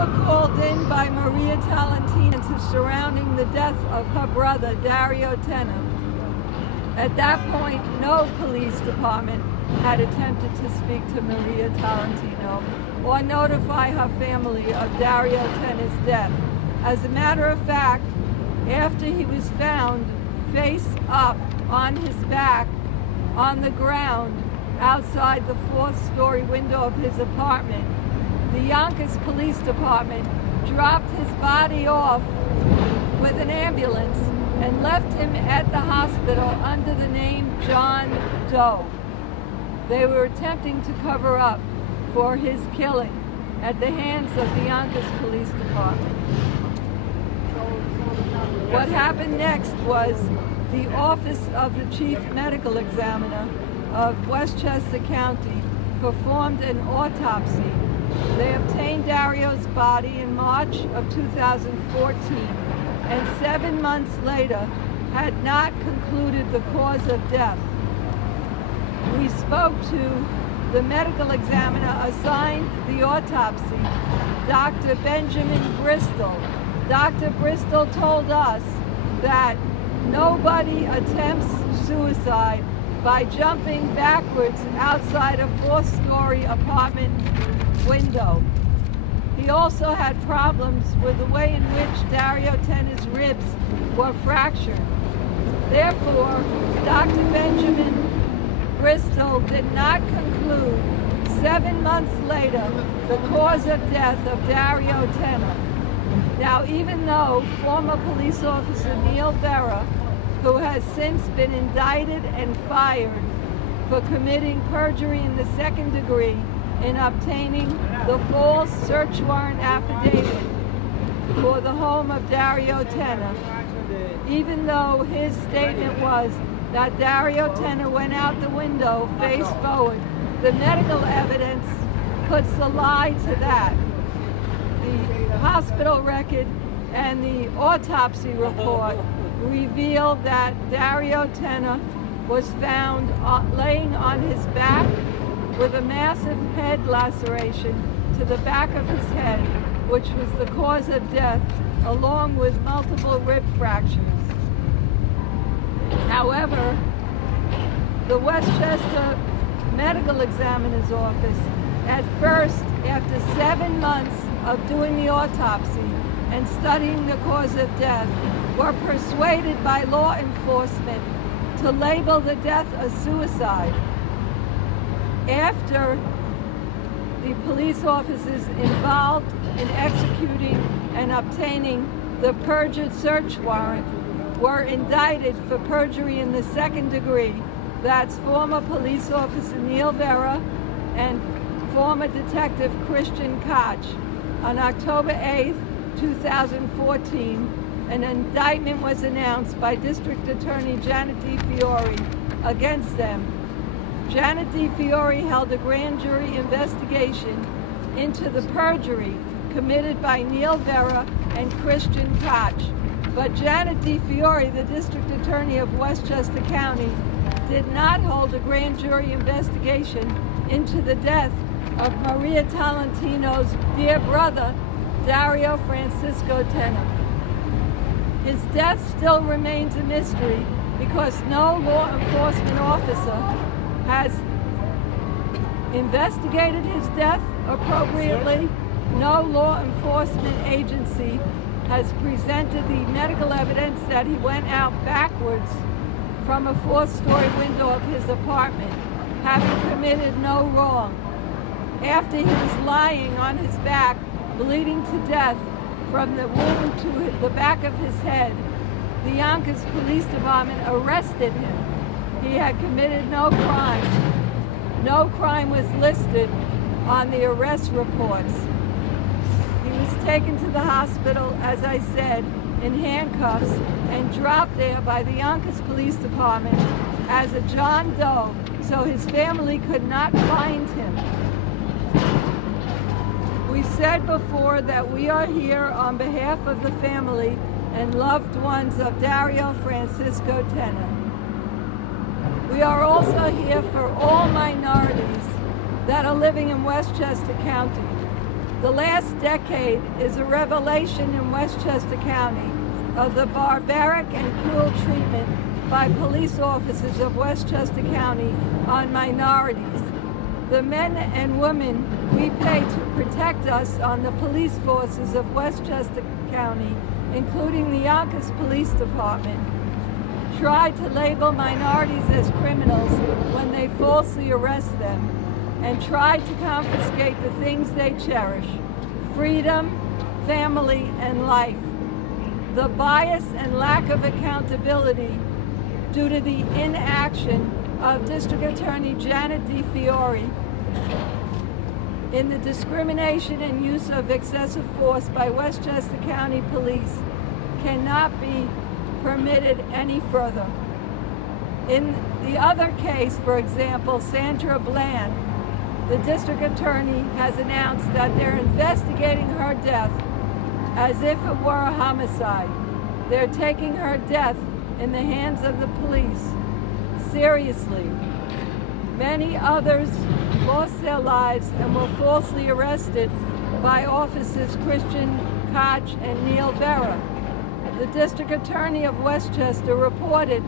were called in by Maria Talentino to surrounding the death of her brother, Dario Tena. At that point, no police department had attempted to speak to Maria Talentino or notify her family of Dario Tena's death. As a matter of fact, after he was found face up on his back on the ground outside the fourth-story window of his apartment, the Yonkers Police Department dropped his body off with an ambulance and left him at the hospital under the name John Doe. They were attempting to cover up for his killing at the hands of the Yonkers Police Department. What happened next was the Office of the Chief Medical Examiner of Westchester County performed an autopsy. They obtained Dario's body in March of 2014, and 7 months later had not concluded the cause of death. We spoke to the medical examiner assigned the autopsy, Dr. Benjamin Bristol. Dr. Bristol told us that nobody attempts suicide by jumping backwards outside a fourth-story apartment window. He also had problems with the way in which Dario Tena's ribs were fractured. Therefore, Dr. Benjamin Bristol did not conclude 7 months later the cause of death of Dario Tena. Now, even though former police officer Neil Vera, who has since been indicted and fired for committing perjury in the second degree in obtaining the false search warrant affidavit for the home of Dario Tena, even though his statement was that Dario Tena went out the window face forward, the medical evidence puts the lie to that. The hospital record and the autopsy report reveal that Dario Tena was found laying on his back with a massive head laceration to the back of his head, which was the cause of death, along with multiple rib fractures. However, the Westchester Medical Examiner's Office, at first, after 7 months of doing the autopsy and studying the cause of death, were persuaded by law enforcement to label the death a suicide. After the police officers involved in executing and obtaining the perjured search warrant were indicted for perjury in the second degree, that's former police officer Neil Vera and former detective Christian Koch. On October 8th, 2014, an indictment was announced by District Attorney Janet DiFiore against them. Janet DiFiore held a grand jury investigation into the perjury committed by Neil Vera and Christian Koch. But Janet DiFiore, the District Attorney of Westchester County, did not hold a grand jury investigation into the death of Maria Talentino's dear brother, Dario Francisco Tena. His death still remains a mystery because no law enforcement officer has investigated his death appropriately. No law enforcement agency has presented the medical evidence that he went out backwards from a fourth-story window of his apartment, having committed no wrong. After he was lying on his back, bleeding to death from the wound to the back of his head, the Yonkers Police Department arrested him. He had committed no crime. No crime was listed on the arrest reports. He was taken to the hospital, as I said, in handcuffs and dropped there by the Yonkers Police Department as a John Doe, so his family could not find him. We said before that we are here on behalf of the family and loved ones of Dario Francisco Tena. We are also here for all minorities that are living in Westchester County. The last decade is a revelation in Westchester County of the barbaric and cruel treatment by police officers of Westchester County on minorities. The men and women we pay to protect us on the police forces of Westchester County, including the Yonkers Police Department, try to label minorities as criminals when they falsely arrest them, and try to confiscate the things they cherish: freedom, family, and life. The bias and lack of accountability due to the inaction of District Attorney Janet DeFiore in the discrimination and use of excessive force by Westchester County Police cannot be permitted any further. In the other case, for example, Sandra Bland, the district attorney has announced that they're investigating her death as if it were a homicide. They're taking her death in the hands of the police seriously. Many others lost their lives and were falsely arrested by officers Christian Koch and Neil Vera. The district attorney of Westchester reported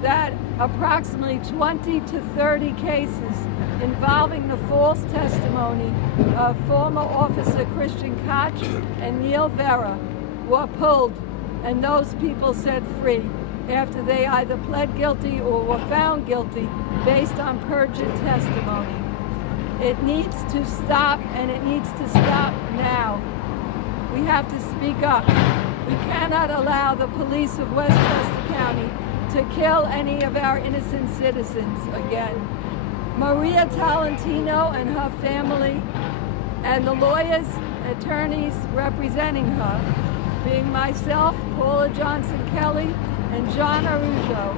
that approximately 20 to 30 cases involving the false testimony of former officer Christian Koch and Neil Vera were pulled, and those people set free after they either pled guilty or were found guilty based on perjured testimony. It needs to stop, and it needs to stop now. We have to speak up. We cannot allow the police of Westchester County to kill any of our innocent citizens again. Maria Tolentino and her family, and the lawyers, attorneys representing her, being myself, Paula Johnson Kelly, and John Arujo,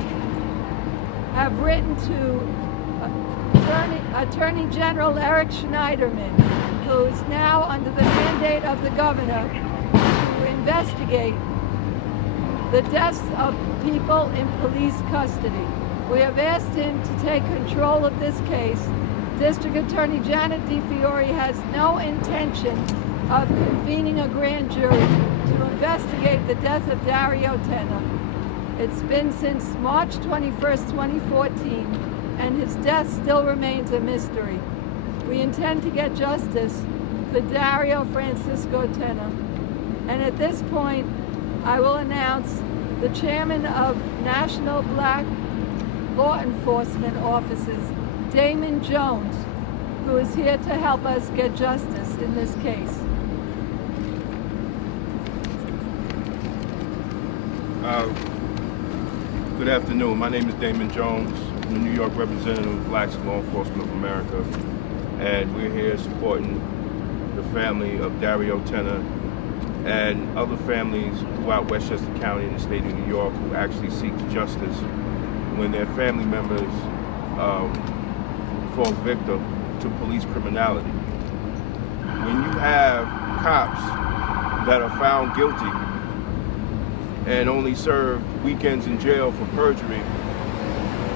have written to Attorney General Eric Schneiderman, who is now under the mandate of the governor to investigate the deaths of people in police custody. We have asked him to take control of this case. District Attorney Janet DeFiore has no intention of convening a grand jury to investigate the death of Dario Tena. It's been since March 21st, 2014, and his death still remains a mystery. We intend to get justice for Dario Francisco Tena. And at this point, I will announce the chairman of National Black Law Enforcement Officers, Damon Jones, who is here to help us get justice in this case. Good afternoon. My name is Damon Jones. I'm the New York representative of Blacks Law Enforcement of America, and we're here supporting the family of Dario Tena and other families throughout Westchester County and the state of New York who actually seek justice when their family members fall victim to police criminality. When you have cops that are found guilty and only serve weekends in jail for perjury,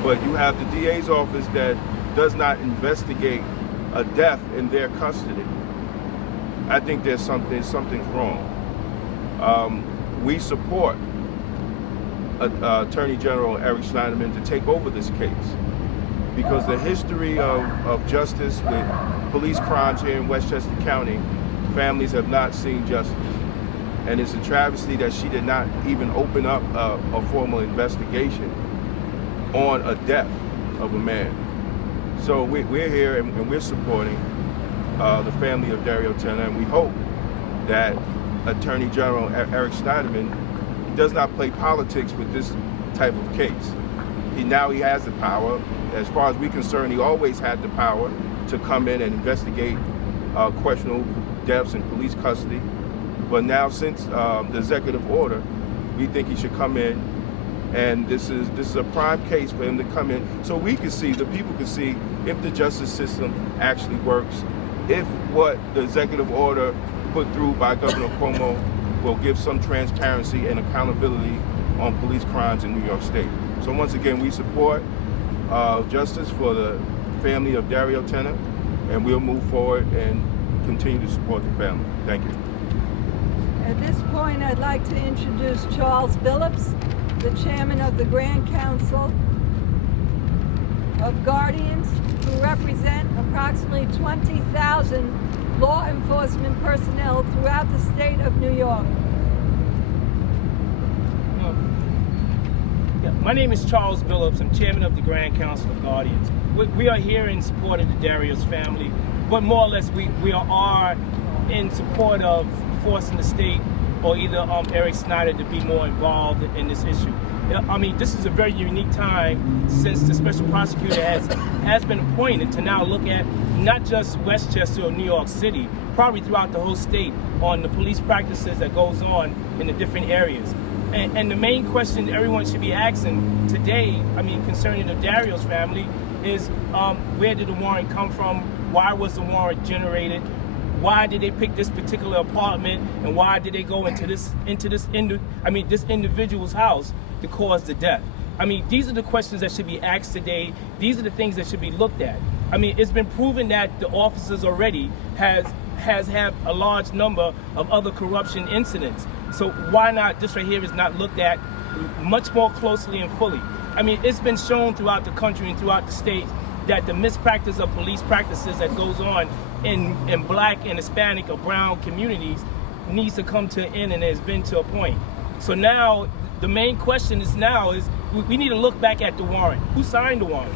but you have the DA's office that does not investigate a death in their custody, I think something's wrong. We support Attorney General Eric Schneiderman to take over this case, because the history of justice with police crimes here in Westchester County, families have not seen justice. And it's a travesty that she did not even open up a formal investigation on a death of a man. So we're here and we're supporting the family of Dario Tena, and we hope that Attorney General Eric Schneiderman does not play politics with this type of case. He has the power. As far as we're concerned, he always had the power to come in and investigate questionable deaths in police custody. But now, since the executive order, we think he should come in, and this is a prime case for him to come in, so we can see, the people can see, if the justice system actually works, if what the executive order put through by Governor Cuomo will give some transparency and accountability on police crimes in New York State. So once again, we support justice for the family of Dario Tena, and we'll move forward and continue to support the family. Thank you. At this point, I'd like to introduce Charles Billups, the chairman of the Grand Council of Guardians, who represent approximately 20,000 law enforcement personnel throughout the state of New York. My name is Charles Billups. I'm chairman of the Grand Council of Guardians. We are here in support of the Dario's family, but more or less we are in support of forcing the state or either Eric Snyder to be more involved in this issue. I mean, this is a very unique time since the special prosecutor has been appointed to now look at not just Westchester or New York City, probably throughout the whole state, on the police practices that goes on in the different areas. And the main question everyone should be asking today, I mean, concerning the Dario's family, is where did the warrant come from? Why was the warrant generated? Why did they pick this particular apartment? And why did they go into this individual's house to cause the death? I mean, these are the questions that should be asked today. These are the things that should be looked at. I mean, it's been proven that the officers already has had a large number of other corruption incidents. So why not, this right here is not looked at much more closely and fully? I mean, it's been shown throughout the country and throughout the state that the mispractice of police practices that goes on in black and Hispanic or brown communities needs to come to an end, and has been to a point. So now the main question is we need to look back at the warrant. Who signed the warrant?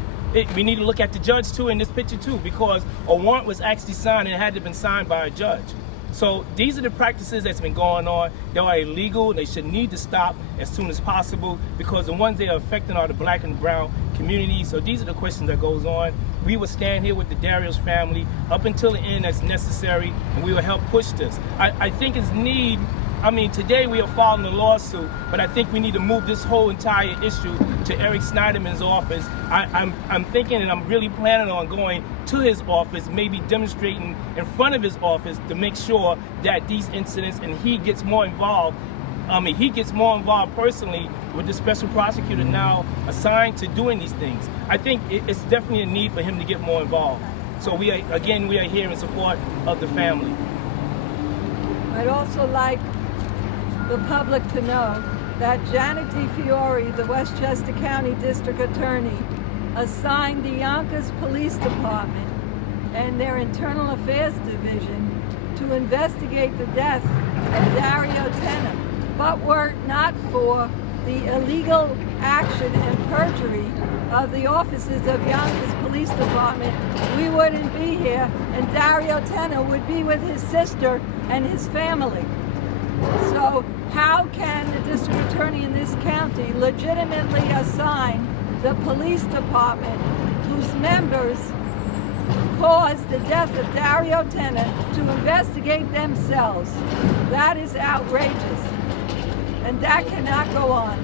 We need to look at the judge too in this picture too, because a warrant was actually signed and it had to have been signed by a judge. So these are the practices that's been going on. They are illegal. They should need to stop as soon as possible, because the ones they are affecting are the black and brown communities. So these are the questions that goes on. We will stand here with the Dario's family up until the end as necessary, and we will help push this. I think it's need. I mean, today we are filing a lawsuit, but I think we need to move this whole entire issue to Eric Snyderman's office. I'm thinking, and I'm really planning on going to his office, maybe demonstrating in front of his office to make sure that these incidents, and he gets more involved. He gets more involved personally with the special prosecutor now assigned to doing these things. I think it's definitely a need for him to get more involved. So we are here in support of the family. I'd also like the public to know that Janet DeFiore, the Westchester County District Attorney, assigned the Yonkers Police Department and their Internal Affairs Division to investigate the death of Dario Tena. But were it not for the illegal action and perjury of the officers of Yonkers Police Department, we wouldn't be here, and Dario Tena would be with his sister and his family. So how can the district attorney in this county legitimately assign the police department, whose members caused the death of Dario Tena, to investigate themselves? That is outrageous, and that cannot go on.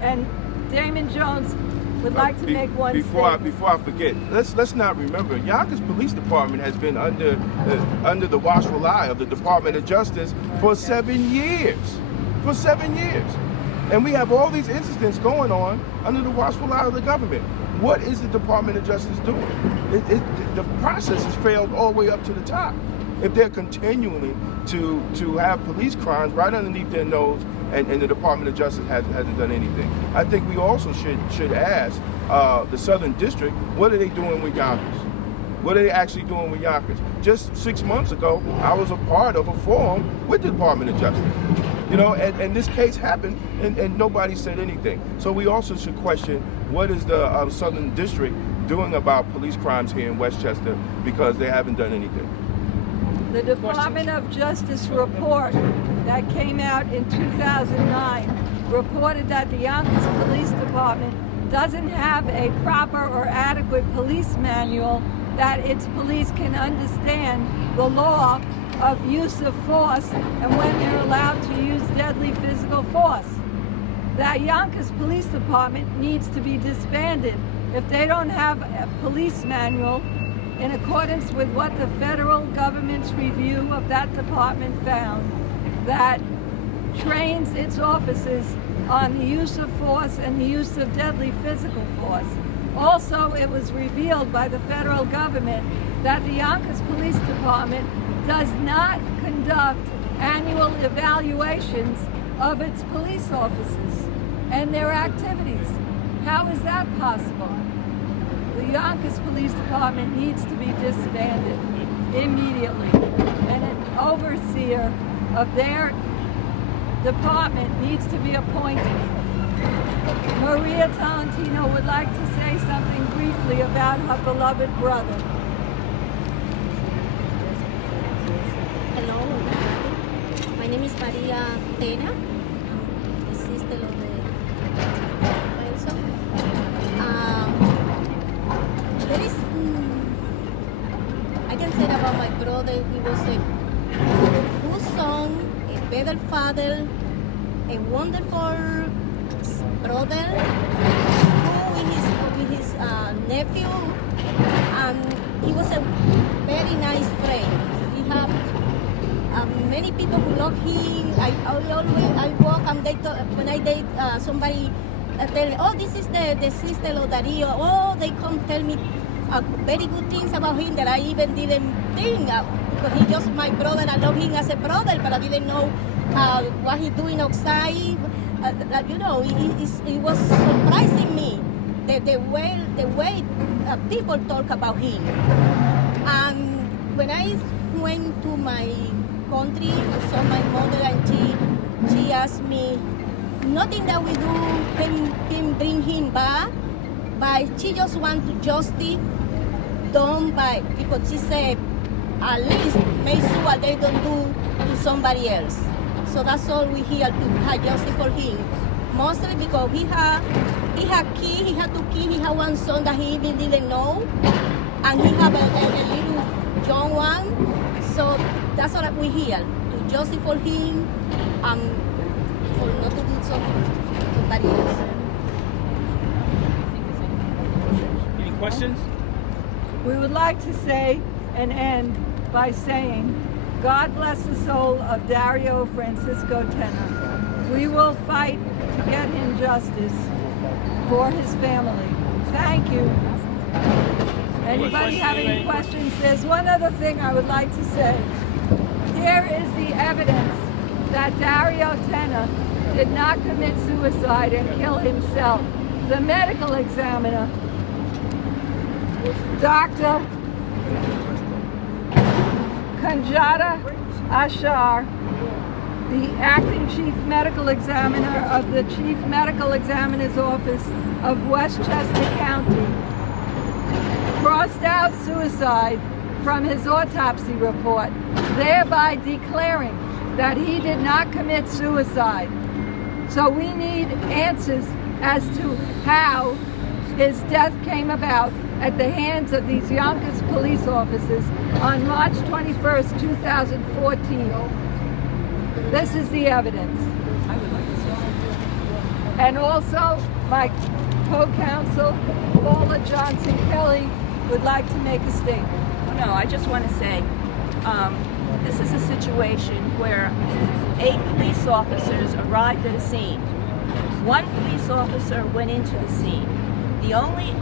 And Damon Jones would like to make one statement. Before I forget, let's not remember, Yonkers Police Department has been under the watchful eye of the Department of Justice for 7 years. For 7 years. And we have all these incidents going on under the watchful eye of the government. What is the Department of Justice doing? The process has failed all the way up to the top. If they're continuing to have police crimes right underneath their nose, and the Department of Justice hasn't done anything. I think we also should ask the Southern District, what are they doing with Yonkers? What are they actually doing with Yonkers? Just 6 months ago, I was a part of a forum with the Department of Justice. You know, and this case happened, and nobody said anything. So we also should question, what is the Southern District doing about police crimes here in Westchester, because they haven't done anything. The Department of Justice report that came out in 2009 reported that the Yonkers Police Department doesn't have a proper or adequate police manual that its police can understand the law of use of force and when they're allowed to use deadly physical force. That Yonkers Police Department needs to be disbanded if they don't have a police manual in accordance with what the federal government's review of that department found, that trains its officers on the use of force and the use of deadly physical force. Also, it was revealed by the federal government that the Yonkers Police Department does not conduct annual evaluations of its police officers and their activities. How is that possible? The Yonkers Police Department needs to be disbanded immediately, and an overseer of their department needs to be appointed. Maria Tolentino would like to say something briefly about her beloved brother. Hello, my name is Dario Tena. I'm the sister of the person. There is, I can say about my brother, he was a good son, a better father, a wonderful brother, who with his nephew, and he was a very nice friend. He had many people who love him. I walk and they talk, when I date somebody tell me, oh, this is the sister of Dario. Oh, they come tell me very good things about him that I even didn't think because he's just my brother. I love him as a brother, but I didn't know what he's doing outside. You know, it was surprising me the way people talk about him. And when I went to my country, saw my mother, and she asked me, nothing that we do can bring him back, but she just wants justice done by, because she said, at least make sure they don't do to somebody else. So that's all we here to have justice for him. Mostly because he had kids, he had 2 kids, he had one son that he even didn't know, and he had a little young one. So that's what we here, to justice for him, for not to do something to somebody else. Any questions? We would like to say and end by saying, God bless the soul of Dario Francisco Tena. We will fight to get him justice for his family. Thank you. Anybody have any questions? There's one other thing I would like to say. Here is the evidence that Dario Tena did not commit suicide and kill himself. The medical examiner, Dr. Kanjata Ashar, the acting chief medical examiner of the Chief Medical Examiner's Office of Westchester County, crossed out suicide from his autopsy report, thereby declaring that he did not commit suicide. So we need answers as to how his death came about at the hands of these Yonkers police officers on March 21st, 2014. This is the evidence. And also, my co-counsel, Paula Johnson Kelly, would like to make a statement. No, I just want to say, this is a situation where 8 police officers arrived at a scene. 1 police officer went into the scene. The only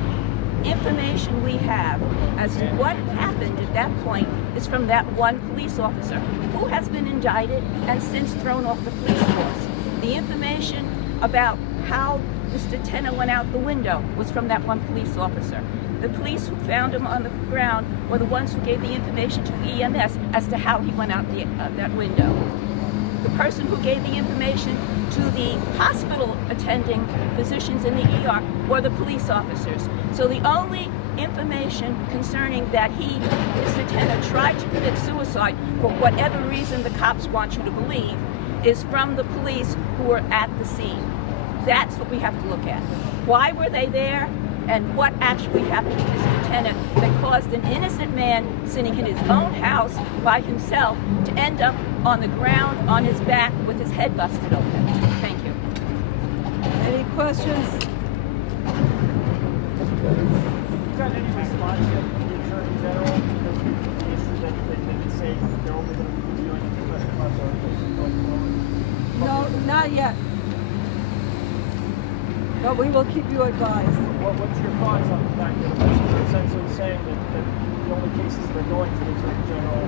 information we have as to what happened at that point is from that 1 police officer who has been indicted and since thrown off the police force. The information about how Mr. Tena went out the window was from that 1 police officer. The police who found him on the ground were the ones who gave the information to EMS as to how he went out that window. The person who gave the information to the hospital attending physicians in the ER were the police officers. So the only information concerning that Mr. Tena, tried to commit suicide for whatever reason the cops want you to believe is from the police who were at the scene. That's what we have to look at. Why were they there? And what actually happened to Mr. Tena that caused an innocent man sitting in his own house by himself to end up on the ground on his back with his head busted open. Thank you. Any questions? Got any response yet from the Attorney General because of the issue that they didn't say they're only going to be doing the question about the No, not yet. But we will keep you advised. what's your thoughts on the fact that it's essentially saying that the only cases that are going to the Attorney General,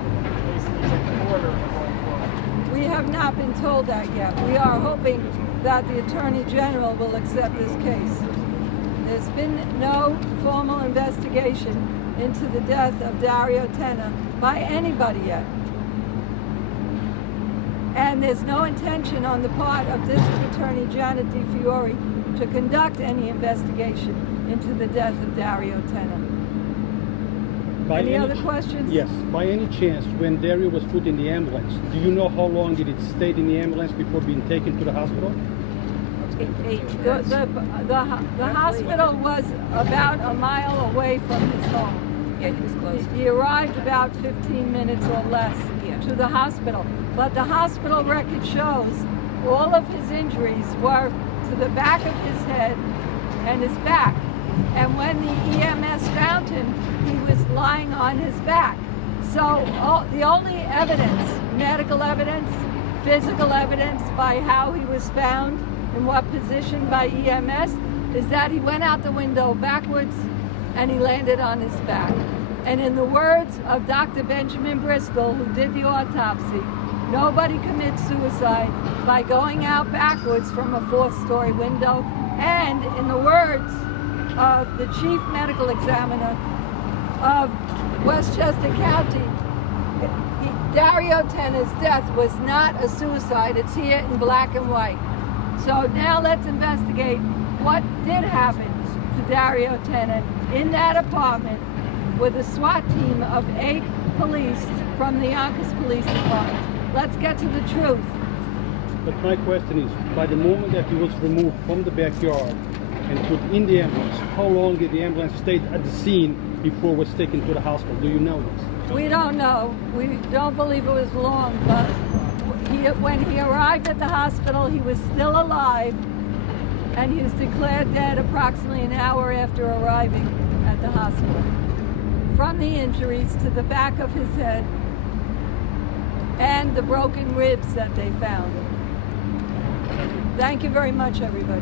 basically executive order and going forward. We have not been told that yet. We are hoping that the Attorney General will accept this case. There's been no formal investigation into the death of Dario Tena by anybody yet. And there's no intention on the part of District Attorney Janet DiFiore to conduct any investigation into the death of Dario Tena. Any other questions? Yes. By any chance, when Dario was put in the ambulance, do you know how long did it stay in the ambulance before being taken to the hospital? The hospital was about a mile away from his home. Yeah, he was close. He arrived about 15 minutes or less to the hospital. But the hospital record shows all of his injuries were to the back of his head and his back. And when the EMS found him, he was lying on his back. So the only evidence, medical evidence, physical evidence by how he was found, in what position by EMS, is that he went out the window backwards and he landed on his back. And in the words of Dr. Benjamin Bristol, who did the autopsy, nobody commits suicide by going out backwards from a 4th-story window. And in the words of the chief medical examiner of Westchester County, Dario Tena's death was not a suicide. It's here in black and white. So now let's investigate what did happen to Dario Tena in that apartment with a SWAT team of 8 police from the Yonkers Police Department. Let's get to the truth. But my question is, by the moment that he was removed from the backyard and put in the ambulance, how long did the ambulance stay at the scene before it was taken to the hospital? Do you know this? We don't know. We don't believe it was long, but when he arrived at the hospital, he was still alive, and he was declared dead approximately an hour after arriving at the hospital from the injuries to the back of his head and the broken ribs that they found. Thank you very much, everybody.